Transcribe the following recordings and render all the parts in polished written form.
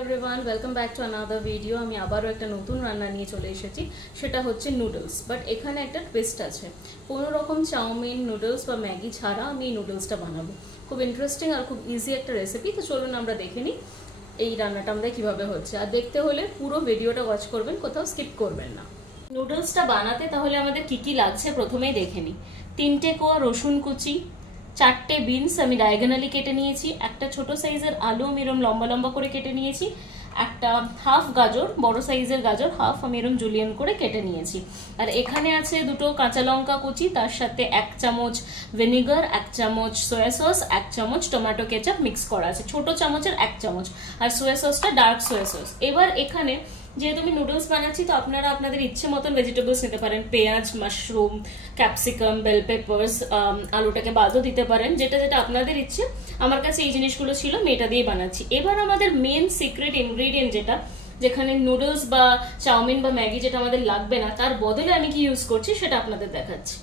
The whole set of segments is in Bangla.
Everyone, welcome back to another video. আমি আবারও একটা নতুন রান্না নিয়ে চলে এসেছি, সেটা হচ্ছে নুডলস। বাট এখানে একটা টুইস্ট আছে। কোনো রকম চাউমিন, নুডলস বা ম্যাগি ছাড়া আমি এই নুডলসটা বানাবো। খুব ইন্টারেস্টিং আর খুব ইজি একটা রেসিপি। তো চলুন আমরা দেখে নিই এই রান্নাটা আমাদের কীভাবে হচ্ছে। আর দেখতে হলে পুরো ভিডিওটা ওয়াচ করবেন, কোথাও স্কিপ করবেন না। নুডলসটা বানাতে তাহলে আমাদের কি কি লাগছে প্রথমেই দেখে নিই। 3টে কোয়া রসুন কুচি, 4টে বিনস আমি ডায়াগোনালি কেটে নিয়েছি, একটা ছোট সাইজের আলু আমি এরকম লম্বা লম্বা করে কেটে নিয়েছি, একটা হাফ গাজর, বড় সাইজের গাজর হাফ আমি এরকম জুলিয়ান করে কেটে নিয়েছি। আর এখানে আছে 2টো কাঁচা লঙ্কা কুচি, তার সাথে 1 চামচ ভিনেগার, 1 চামচ সয়া সস, 1 চামচ টমেটো কেচাপ মিক্স করা আছে, ছোট চামচের 1 চামচ। আর সয়া সসটা ডার্ক সয়া সস। এবার এখানে যেহেতু আমি নুডলস বানাচ্ছি, তো আপনারা আপনাদের ইচ্ছে মতন ভেজিটেবলস নিতে পারেন। পেঁয়াজ, মাশরুম, ক্যাপসিকাম, বেল পেপার্স, আলুটাকে বাদও দিতে পারেন, যেটা যেটা আপনাদের ইচ্ছে। আমার কাছে এই জিনিসগুলো ছিল, আমি এটা দিয়ে বানাচ্ছি। এবার আমাদের মেন সিক্রেট ইনগ্রেডিয়েন্ট যেটা, যেখানে নুডলস বা চাউমিন বা ম্যাগি যেটা আমাদের লাগবে না, তার বদলে আমি কি ইউজ করছি সেটা আপনাদের দেখাচ্ছি।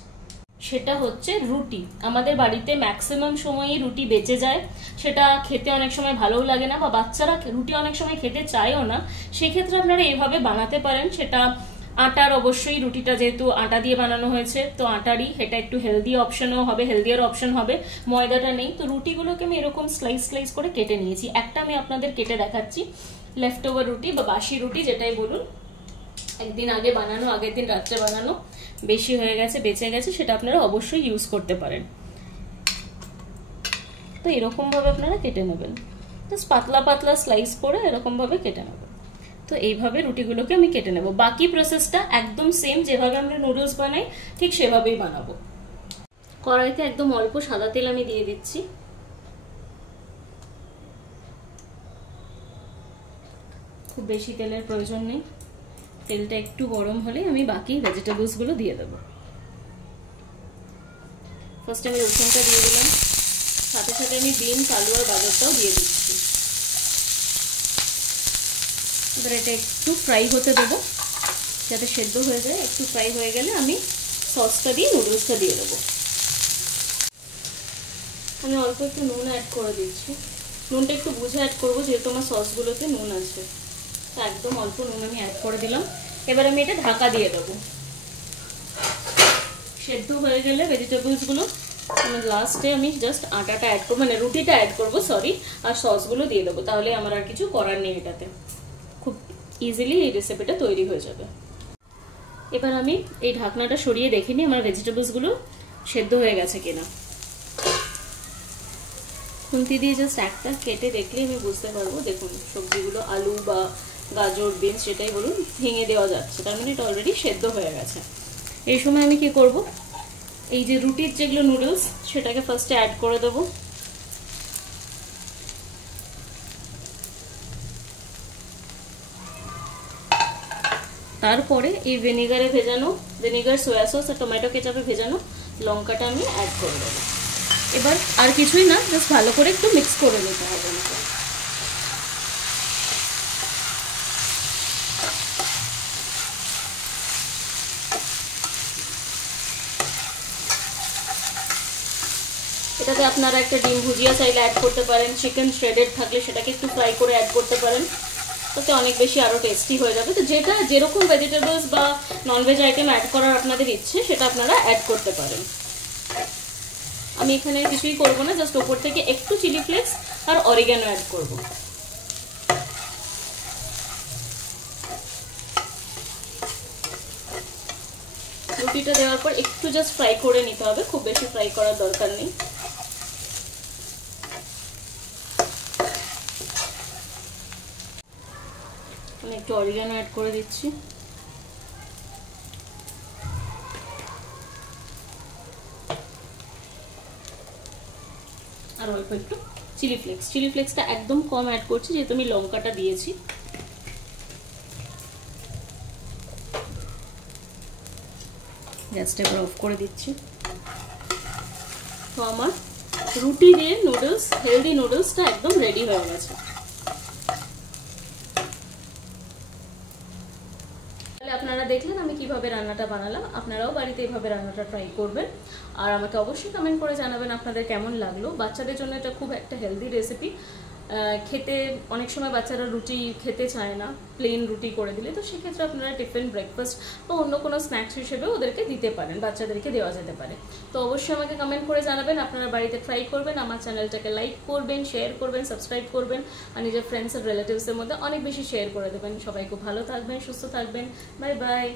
সেটা হচ্ছে রুটি। আমাদের বাড়িতে ম্যাক্সিমাম সময়ই রুটি বেঁচে যায়, সেটা খেতে অনেক সময় ভালোও লাগে না, বা বাচ্চারা রুটি অনেক সময় খেতে চায়ও না। সেক্ষেত্রে আপনারা এভাবে বানাতে পারেন। সেটা আটার, অবশ্যই রুটিটা যেহেতু আটা দিয়ে বানানো হয়েছে, তো আটারই, এটা একটু হেলদি অপশনও হবে, হেলদিয়ার অপশন হবে। ময়দাটা নেই। তো রুটিগুলোকে আমি এরকম স্লাইস স্লাইস করে কেটে নিয়েছি। একটা আমি আপনাদের কেটে দেখাচ্ছি, লেফট ওভার রুটি বা বাসি রুটি যেটাই বলুন, একদিন আগে বানানো, আগের দিন রাত্রে বানানো, বেশি হয়ে গেছে, বেঁচে গেছে, সেটা আপনারা অবশ্যই ইউজ করতে পারেন। তো এরকম ভাবে আপনারা কেটে নেবেন, জাস্ট পাতলা পাতলা স্লাইস করে এরকম ভাবে কেটে নেবেন। তো এইভাবে রুটিগুলোকে আমি কেটে নেব। বাকি প্রসেসটা একদম সেম, যেভাবে আমরা নুডলস বানাই ঠিক সেভাবেই বানাবো। কড়াইতে একদম অল্প সাদা তেল আমি দিয়ে দিচ্ছি। খুব বেশি তেলের প্রয়োজন নেই। তেলটা একটু গরম হলে আমি বাকি ভেজিটেবলস গুলো দিয়ে দেবো। ফার্স্ট আমি রসুনটা দিয়ে দিলাম, সাথে সাথে আমি বিনস, আলু আর গাজরটাও দিয়ে দিচ্ছি। এবার এটা একটু ফ্রাই হতে দেবো, যাতে সেদ্ধ হয়ে যায়। একটু ফ্রাই হয়ে গেলে আমি সসটা দিয়ে নুডলসটা দিয়ে দেবো। আমি অল্প একটু নুন অ্যাড করে দিচ্ছি। নুনটা একটু বুঝে অ্যাড করবো, যেহেতু আমার সসগুলোতে নুন আছে। তো একদম অল্প নুন আমি অ্যাড করে দিলাম। এবার আমি এটা ঢাকা দিয়ে দেবো। সেদ্ধ হয়ে গেলে ভেজিটেবলসগুলো লাস্টে আমি জাস্ট আটাটা অ্যাড করবো, মানে রুটিটা অ্যাড করবো, সরি, আর সসগুলো দিয়ে দেবো। তাহলে আমার আর কিছু করার নেই, এটাতে খুব ইজিলি এই রেসিপিটা তৈরি হয়ে যাবে। এবার আমি এই ঢাকনাটা সরিয়ে দেখে নিই আমার ভেজিটেবলসগুলো সেদ্ধ হয়ে গেছে কিনা। খুন্তি দিয়ে জাস্ট একটা কেটে দেখলে আমি বুঝতে পারবো। দেখুন, সবজিগুলো, আলু বা গাজর, বিনস যেটাই বলুন, ভেঙে দেওয়া যাচ্ছে, তার মানে এটা অলরেডি সেদ্ধ হয়ে গেছে। এই সময় আমি কি করব, এই যে রুটির যেগুলো নুডলস, সেটাকে ফার্স্টে অ্যাড করে দেবো। তারপরে এই ভিনেগারে ভেজানো, ভিনেগার, সয়া সস আর টমেটো কেচাপে ভেজানো লঙ্কাটা আমি অ্যাড করে দেবো। এবার আর কিছুই না, জাস্ট ভালো করে একটু মিক্স করে নিতে হবে। এটাতে আপনারা একটা ডিম ভুজিয়া চাইলে অ্যাড করতে পারেন, চিকেন শ্রেডেড থাকলে সেটাকে একটু ফ্রাই করে অ্যাড করতে পারেন, তাতে অনেক বেশি আরও টেস্টি হয়ে যাবে। তো যেটা যেরকম ভেজিটেবলস বা ননভেজ আইটেম অ্যাড করার আপনাদের ইচ্ছে, সেটা আপনারা অ্যাড করতে পারেন। আমি এখানে কিছুই করবো না, জাস্ট ওপর থেকে একটু চিলি ফ্লেক্স আর অরিগ্যানো অ্যাড করব। রুটিটা দেওয়ার পর একটু জাস্ট ফ্রাই করে নিতে হবে, খুব বেশি ফ্রাই করার দরকার নেই। আমি একটু অরিগ্যানো অ্যাড করে দিচ্ছি। আর অল্প একটু চিলি ফ্লেক্স। চিলি ফ্লেক্সটা একদম কম অ্যাড করছি, যেহেতু আমি লঙ্কাটা দিয়েছি। গ্যাসটা এবার অফ করে দিচ্ছি। তো আমার রুটি দিয়ে নুডলস, হেলদি নুডলসটা একদম রেডি হয়ে গেছে। আপনারা দেখলেন আমি কিভাবে রান্নাটা বানালাম। আপনারাও বাড়িতে এইভাবে রান্নাটা ট্রাই করবেন, আর আমাকে অবশ্যই কমেন্ট করে জানাবেন আপনাদের কেমন লাগলো। বাচ্চাদের জন্য এটা খুব একটা হেলদি রেসিপি, খেতে অনেক সময় বাচ্চারা রুটি খেতে চায় না, প্লেন রুটি করে দিলে, তো সেক্ষেত্রে আপনারা টিফিন, ব্রেকফাস্ট বা অন্য কোনো স্ন্যাক্স হিসেবে ওদেরকে দিতে পারেন, বাচ্চাদেরকে দেওয়া যেতে পারে। তো অবশ্যই আমাকে কমেন্ট করে জানাবেন, আপনারা বাড়িতে ট্রাই করবেন, আমার চ্যানেলটাকে লাইক করবেন, শেয়ার করবেন, সাবস্ক্রাইব করবেন, আর নিজের ফ্রেন্ডস আর রিলেটিভসের মধ্যে অনেক বেশি শেয়ার করে দেবেন। সবাই খুব ভালো থাকবেন, সুস্থ থাকবেন, বাই বাই।